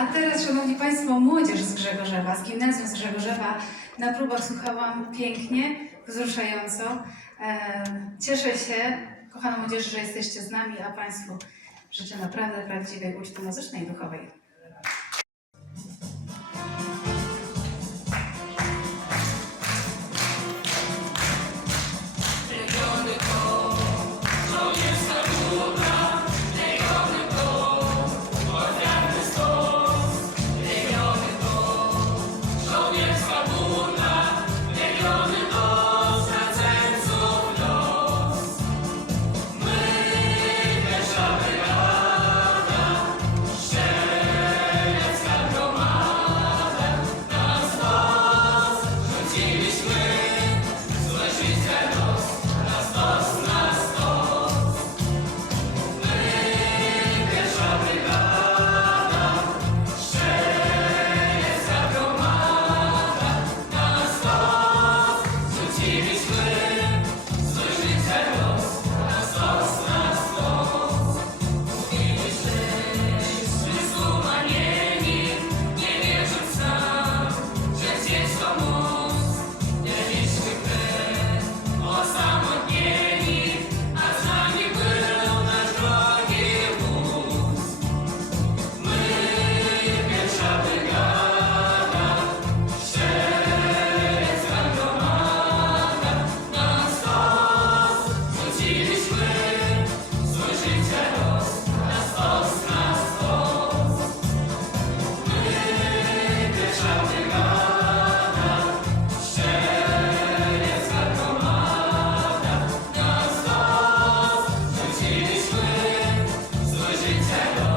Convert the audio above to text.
A teraz, Szanowni Państwo, młodzież z Grzegorzewa, z gimnazjum z Grzegorzewa. Na próbach słuchałam pięknie, wzruszająco. Cieszę się, kochana młodzież, że jesteście z nami, a Państwu życzę naprawdę prawdziwej uczty muzycznej i duchowej. Yeah.